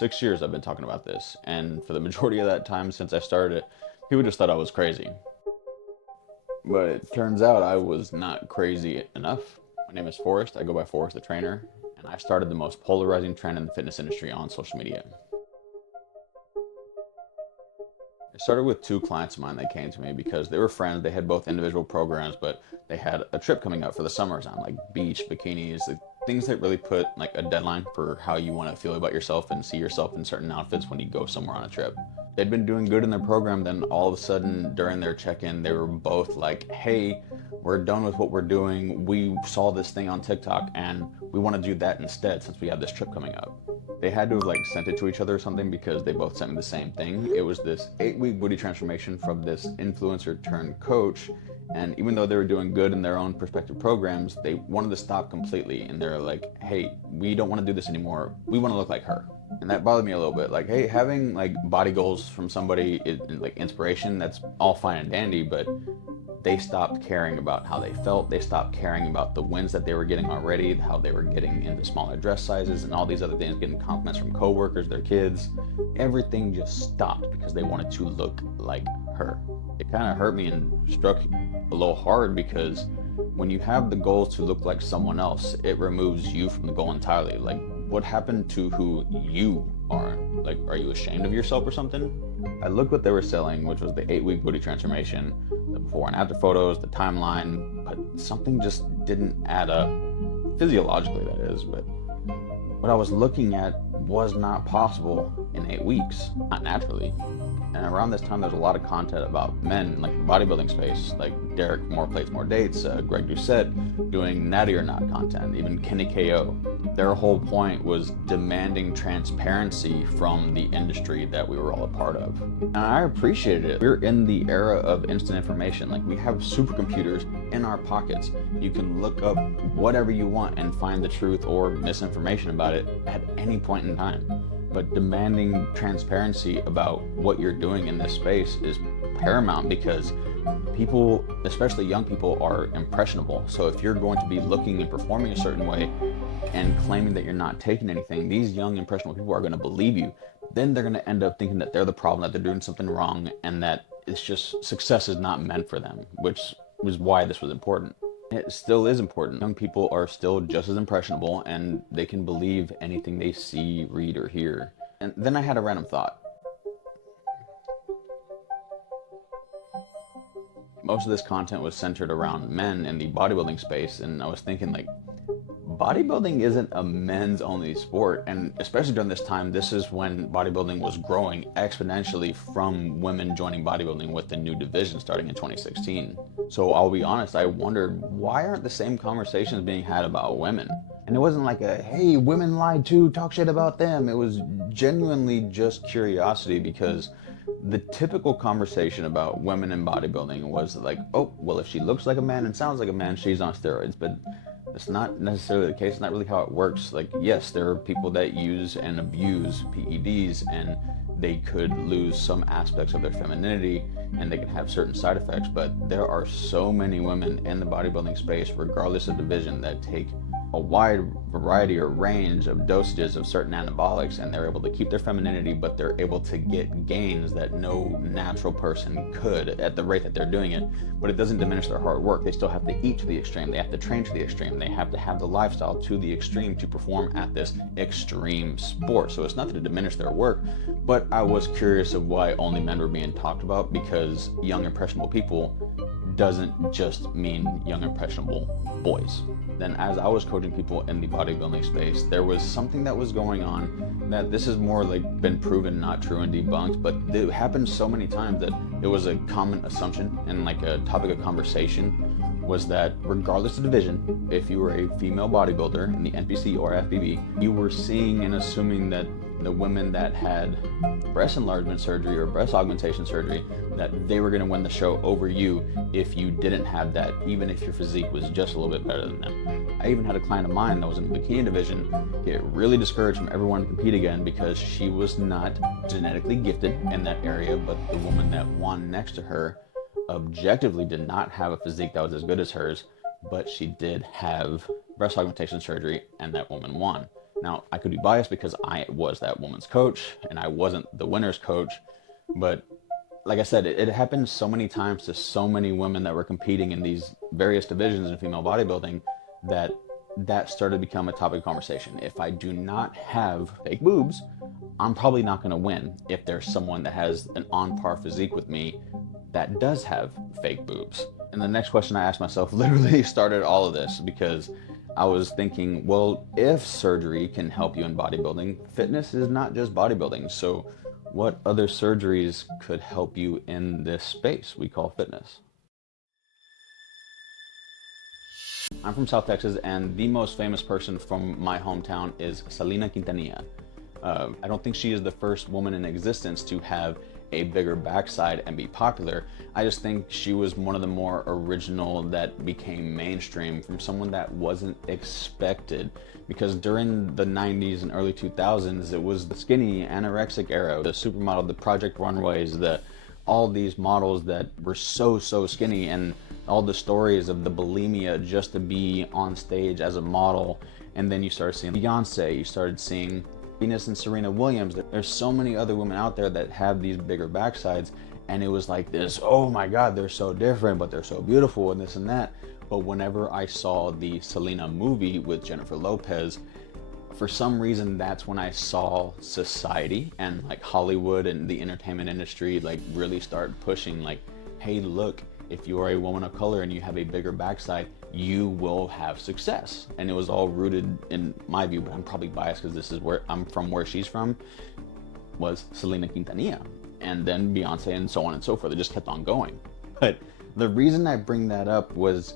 6 years I've been talking about this, and for the majority of that time since I started it, people just thought I was crazy. But it turns out I was not crazy enough. My name is Forrest. I go by Forrest the Trainer, and I started the most polarizing trend in the fitness industry on social media. It started with two clients of mine that came to me because they were friends. They had both individual programs, but they had a trip coming up for the summertime, like beach, bikinis, like things that really put like a deadline for how you want to feel about yourself and see yourself in certain outfits when you go somewhere on a trip. They'd been doing good in their program, then all of a sudden during their check-in, they were both like, hey, we're done with what we're doing. We saw this thing on TikTok and we want to do that instead since we have this trip coming up. They had to have like sent it to each other or something because they both sent me the same thing. It was this 8-week booty transformation from this influencer turned coach. And even though they were doing good in their own prospective programs, they wanted to stop completely. And they're like, hey, we don't want to do this anymore. We want to look like her. And that bothered me a little bit. Like, hey, having like body goals from somebody, like inspiration, that's all fine and dandy, but they stopped caring about how they felt. They stopped caring about the wins that they were getting already, how they were getting into smaller dress sizes and all these other things, getting compliments from coworkers, their kids. Everything just stopped because they wanted to look like her. It kind of hurt me and struck a little hard because when you have the goals to look like someone else, it removes you from the goal entirely. Like, what happened to who you are? Like, are you ashamed of yourself or something? I looked what they were selling, which was the 8-week booty transformation, the before and after photos, the timeline, but something just didn't add up. Physiologically, that is, but what I was looking at was not possible in 8 weeks, not naturally. And around this time, there's a lot of content about men, like the bodybuilding space, like Derek, More Plates, More Dates, Greg Doucette, doing Natty or Not content, even Kenny KO. Their whole point was demanding transparency from the industry that we were all a part of. And I appreciated it. We're in the era of instant information. Like, we have supercomputers in our pockets. You can look up whatever you want and find the truth or misinformation about it at any point in time. But demanding transparency about what you're doing in this space is paramount because people, especially young people, are impressionable. So if you're going to be looking and performing a certain way and claiming that you're not taking anything, these young impressionable people are going to believe you. Then they're going to end up thinking that they're the problem, that they're doing something wrong, and that it's just success is not meant for them, which was why this was important. It still is important. Young people are still just as impressionable and they can believe anything they see, read, or hear. And then I had a random thought. Most of this content was centered around men in the bodybuilding space, and I was thinking, like, bodybuilding isn't a men's only sport, and especially during this time, this is when bodybuilding was growing exponentially from women joining bodybuilding with the new division starting in 2016. So I'll be honest, I wondered, why aren't the same conversations being had about women? And it wasn't like a, hey, women lied too, talk shit about them. It was genuinely just curiosity because the typical conversation about women in bodybuilding was like, oh, well, if she looks like a man and sounds like a man, she's on steroids. But it's not necessarily the case. It's not really how it works. Like, yes, there are people that use and abuse PEDs and they could lose some aspects of their femininity and they can have certain side effects, but there are so many women in the bodybuilding space, regardless of division, that take a wide variety or range of dosages of certain anabolics and they're able to keep their femininity, but they're able to get gains that no natural person could at the rate that they're doing it. But it doesn't diminish their hard work. They still have to eat to the extreme. They have to train to the extreme. They have to have the lifestyle to the extreme to perform at this extreme sport. So it's not to diminish their work, but I was curious of why only men were being talked about, because young impressionable people doesn't just mean young impressionable boys. Then as I was coaching people in the bodybuilding space, there was something that was going on that this is more like been proven not true and debunked, but it happened so many times that it was a common assumption and like a topic of conversation was that regardless of division, if you were a female bodybuilder in the NPC or FBB, you were seeing and assuming that the women that had breast enlargement surgery or breast augmentation surgery, that they were going to win the show over you if you didn't have that, even if your physique was just a little bit better than them. I even had a client of mine that was in the bikini division get really discouraged from ever wanting to compete again because she was not genetically gifted in that area, but the woman that won next to her objectively did not have a physique that was as good as hers, but she did have breast augmentation surgery and that woman won. Now, I could be biased because I was that woman's coach and I wasn't the winner's coach, but like I said, it happened so many times to so many women that were competing in these various divisions in female bodybuilding that that started to become a topic of conversation. If I do not have fake boobs, I'm probably not going to win if there's someone that has an on par physique with me that does have fake boobs. And the next question I asked myself literally started all of this, because I was thinking, well, if surgery can help you in bodybuilding, fitness is not just bodybuilding. So what other surgeries could help you in this space we call fitness? I'm from South Texas, and the most famous person from my hometown is Selena Quintanilla. I don't think she is the first woman in existence to have a bigger backside and be popular. I just think she was one of the more original that became mainstream from someone that wasn't expected. Because during the 90s and early 2000s, it was the skinny, anorexic era, the supermodel, the Project Runways, all these models that were so skinny, and all the stories of the bulimia just to be on stage as a model. And then you started seeing Beyonce, you started seeing Venus and Serena Williams. There's so many other women out there that have these bigger backsides, and it was like this, oh my God, they're so different, but they're so beautiful and this and that. But whenever I saw the Selena movie with Jennifer Lopez, for some reason, that's when I saw society and like Hollywood and the entertainment industry like really start pushing like, hey, look, if you are a woman of color and you have a bigger backside, you will have success. And it was all rooted, in my view, but I'm probably biased because this is where I'm from, where she's from, was Selena Quintanilla. And then Beyonce and so on and so forth. It just kept on going. But the reason I bring that up was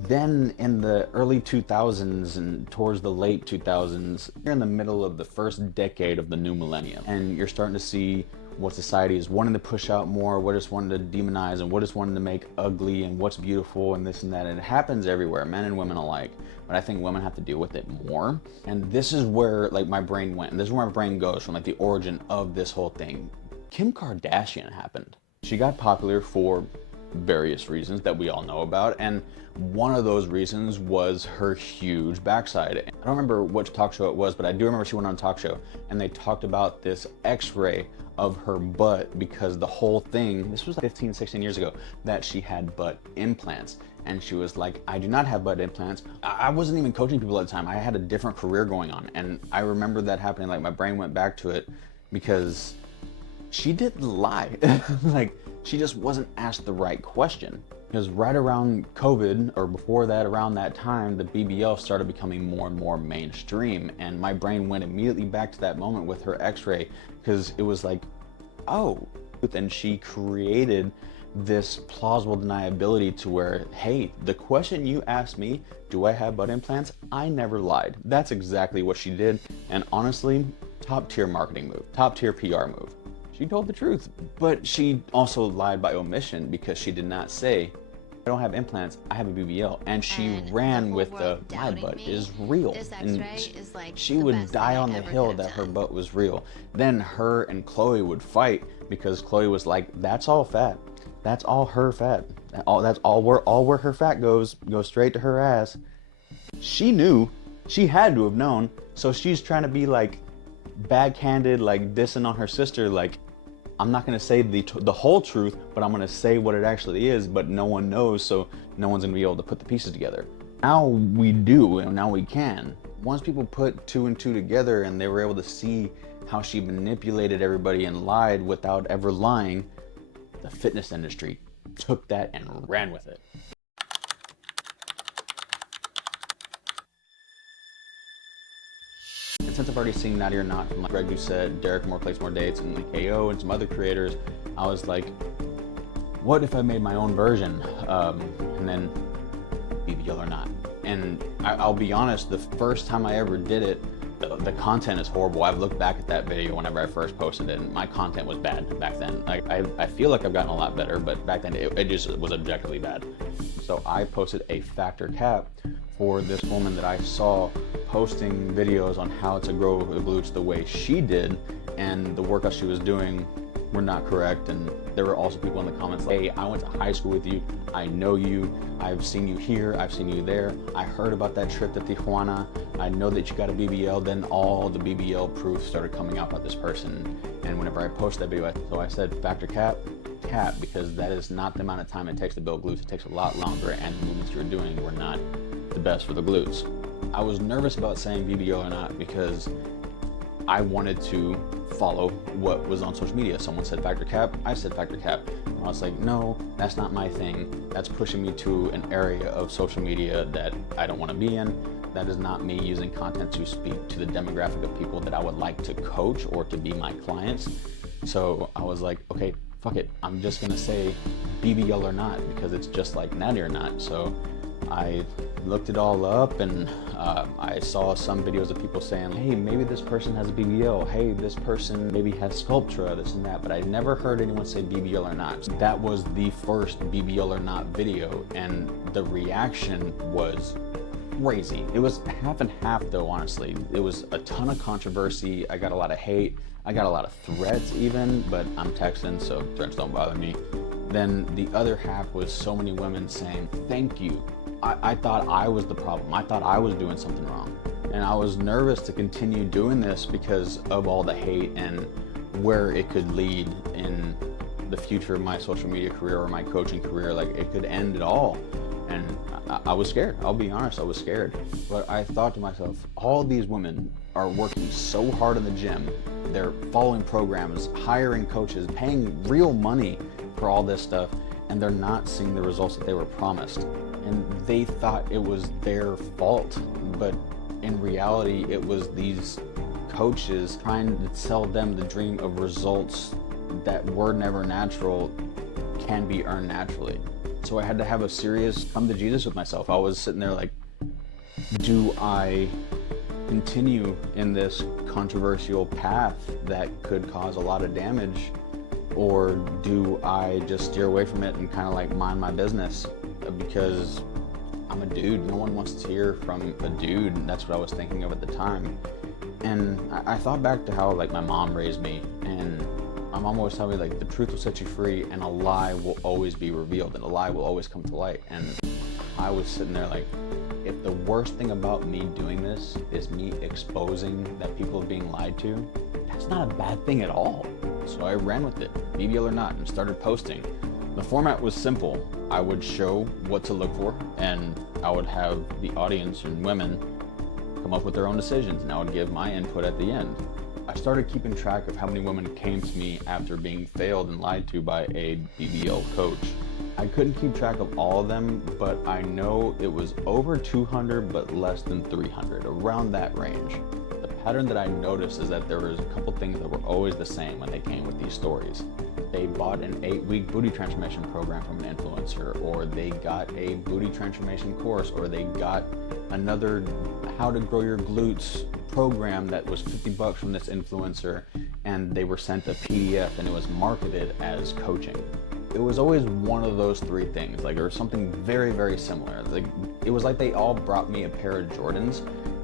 then in the early 2000s and towards the late 2000s, you're in the middle of the first decade of the new millennium. And you're starting to see what society is wanting to push out more, what it's wanting to demonize, and what it's wanting to make ugly, and what's beautiful, and this and that. And it happens everywhere, men and women alike. But I think women have to deal with it more. And this is where like my brain went, and this is where my brain goes from like the origin of this whole thing. Kim Kardashian happened. She got popular for various reasons that we all know about, and one of those reasons was her huge backside. I don't remember which talk show it was, but I do remember she went on a talk show and they talked about this x-ray of her butt, because the whole thing, this was 15, 16 years ago, that she had butt implants. And she was like, I do not have butt implants. I wasn't even coaching people at the time. I had a different career going on. And I remember that happening, like my brain went back to it, because she didn't lie. Like, she just wasn't asked the right question. Because right around COVID, or before that, around that time, the BBL started becoming more and more mainstream. And my brain went immediately back to that moment with her x-ray, because it was like, oh. And she created this plausible deniability to where, hey, the question you asked me, do I have butt implants? I never lied. That's exactly what she did. And honestly, top tier marketing move, top tier PR move. She told the truth, but she also lied by omission, because she did not say, I don't have implants, I have a BBL. And she ran with the, my butt is real. And she would die on the hill that her butt was real. Then her and Chloe would fight, because Chloe was like, that's all fat. That's all her fat. That's all where her fat goes straight to her ass. She knew, she had to have known. So she's trying to be like backhanded, like dissing on her sister, like, I'm not going to say the whole truth, but I'm going to say what it actually is, but no one knows, so no one's going to be able to put the pieces together. Now we do, and now we can. Once people put two and two together and they were able to see how she manipulated everybody and lied without ever lying, the fitness industry took that and ran with it. And since I've already seen BBLorNOT from like Greg Doucette, Derek More Plates More Dates, and like KO and some other creators, I was like, what if I made my own version? And then BBLorNOT. And I'll be honest, the first time I ever did it, the content is horrible. I've looked back at that video whenever I first posted it, and my content was bad back then. Like I feel like I've gotten a lot better, but back then it just was objectively bad. So I posted a factor cap for this woman that I saw posting videos on how to grow the glutes the way she did, and the workouts she was doing were not correct, and There were also people in the comments like, hey, I went to high school with you, I know you, I've seen you here, I've seen you there, I heard about that trip to Tijuana, I know that you got a BBL. Then all the BBL proof started coming out about this person, and whenever I posted that video, so I said factor cap, because that is not the amount of time it takes to build glutes. It takes a lot longer, and the movements you're doing were not the best for the glutes. I was nervous about saying BBL or not because I wanted to follow what was on social media. Someone said factor cap, I said factor cap. And I was like, no, that's not my thing. That's pushing me to an area of social media that I don't want to be in. That is not me using content to speak to the demographic of people that I would like to coach or to be my clients. So I was like, okay, fuck it. I'm just gonna say BBL or not, because it's just like natty or not. So I looked it all up, and I saw some videos of people saying, hey, maybe this person has a BBL, hey, this person maybe has Sculptra, this and that, but I never heard anyone say BBL or not. That was the first BBL or not video, and the reaction was crazy. It was half and half though, honestly. It was a ton of controversy. I got a lot of hate. I got a lot of threats even, but I'm Texan, so threats don't bother me. Then the other half was so many women saying, thank you. I thought I was the problem. I thought I was doing something wrong. And I was nervous to continue doing this because of all the hate and where it could lead in the future of my social media career or my coaching career. Like, it could end it all. And I was scared. I'll be honest, I was scared. But I thought to myself, all these women are working so hard in the gym. They're following programs, hiring coaches, paying real money for all this stuff, and they're not seeing the results that they were promised. And they thought it was their fault, but in reality, it was these coaches trying to sell them the dream of results that were never natural can be earned naturally. So I had to have a serious come to Jesus with myself. I was sitting there like, do I continue in this controversial path that could cause a lot of damage, or do I just steer away from it and kind of like mind my business? Because I'm a dude. No one wants to hear from a dude. And that's what I was thinking of at the time. And I thought back to how like my mom raised me, and my mom always told me like the truth will set you free and a lie will always be revealed and a lie will always come to light. And I was sitting there like, if the worst thing about me doing this is me exposing that people are being lied to, that's not a bad thing at all. So I ran with it, BBL or not, and started posting. The format was simple. I would show what to look for, and I would have the audience and women come up with their own decisions, and I would give my input at the end. I started keeping track of how many women came to me after being failed and lied to by a BBL coach. I couldn't keep track of all of them, but I know it was over 200, but less than 300, around that range. The pattern that I noticed is that there was a couple things that were always the same when they came with these stories. They bought an 8-week booty transformation program from an influencer, or they got a booty transformation course, or they got another how to grow your glutes program that was $50 from this influencer, and they were sent a PDF and it was marketed as coaching. It was always one of those three things, like, or something very, very similar. Like, it was like they all brought me a pair of Jordans,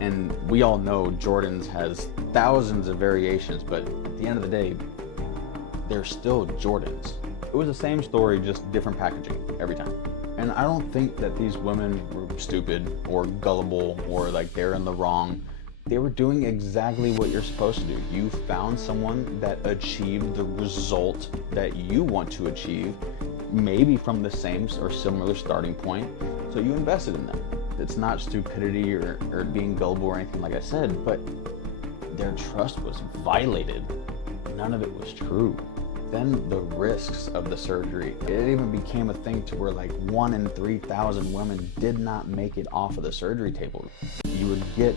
and we all know Jordans has thousands of variations, but at the end of the day, they're still Jordans. It was the same story, just different packaging every time. And I don't think that these women were stupid or gullible or like they're in the wrong. They were doing exactly what you're supposed to do. You found someone that achieved the result that you want to achieve, maybe from the same or similar starting point, so you invested in them. It's not stupidity or being gullible or anything like I said, but their trust was violated. None of it was true. Then the risks of the surgery, it even became a thing to where like 1 in 3,000 women did not make it off of the surgery table. You would get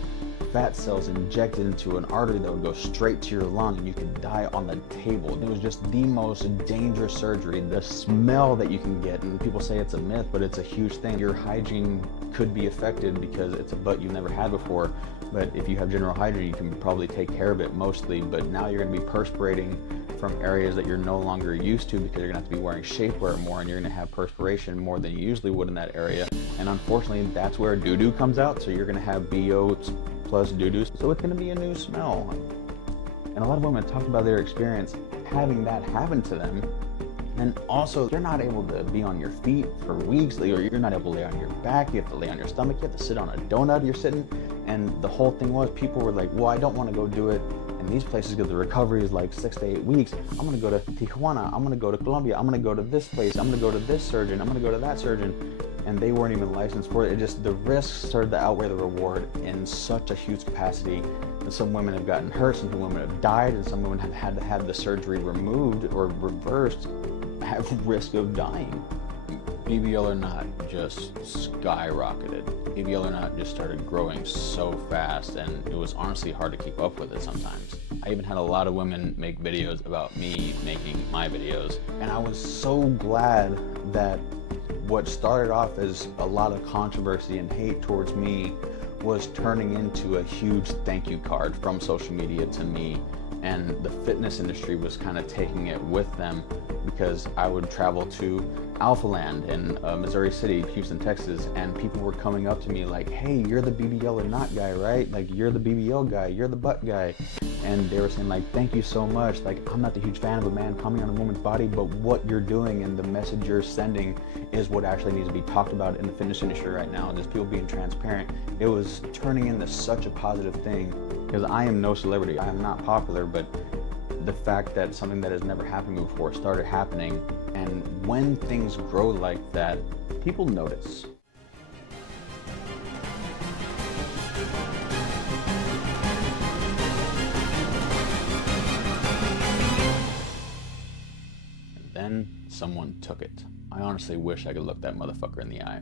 fat cells injected into an artery that would go straight to your lung, and you could die on the table. It was just the most dangerous surgery. The smell that you can get, and people say it's a myth, but it's a huge thing. Your hygiene could be affected because it's a butt you've never had before. But if you have general hygiene, you can probably take care of it mostly. But now you're going to be perspirating from areas that you're no longer used to, because you're going to have to be wearing shapewear more, and you're going to have perspiration more than you usually would in that area. And unfortunately, that's where doo-doo comes out. So you're going to have BO plus doo-doo. So it's going to be a new smell. And a lot of women talked about their experience having that happen to them, And also, you're not able to be on your feet for weeks, or you're not able to lay on your back, you have to lay on your stomach, you have to sit on a donut you're sitting. And the whole thing was, people were like, well, I don't want to go do it in these places because the recovery is like 6 to 8 weeks. I'm gonna go to Tijuana, I'm gonna go to Colombia, I'm gonna go to this place, I'm gonna go to this surgeon, I'm gonna go to that surgeon. And they weren't even licensed for it. It just, the risks started to outweigh the reward in such a huge capacity. And some women have gotten hurt, some women have died, and some women have had to have the surgery removed or reversed, have risk of dying. BBLorNOT just skyrocketed. BBLorNOT just started growing so fast, and it was honestly hard to keep up with it sometimes. I even had a lot of women make videos about me making my videos, and I was so glad that what started off as a lot of controversy and hate towards me was turning into a huge thank you card from social media to me, and the fitness industry was kind of taking it with them, because I would travel to Alpha Land in Missouri City, Houston, Texas, and people were coming up to me like, hey, you're the BBLorNOT guy, right? Like, you're the BBL guy, you're the butt guy. And they were saying like, thank you so much. Like, I'm not the huge fan of a man commenting on a woman's body, but what you're doing and the message you're sending is what actually needs to be talked about in the fitness industry right now. And just people being transparent. It was turning into such a positive thing, because I am no celebrity. I am not popular, but the fact that something that has never happened before started happening, and when things grow like that, people notice. And then someone took it. I honestly wish I could look that motherfucker in the eye.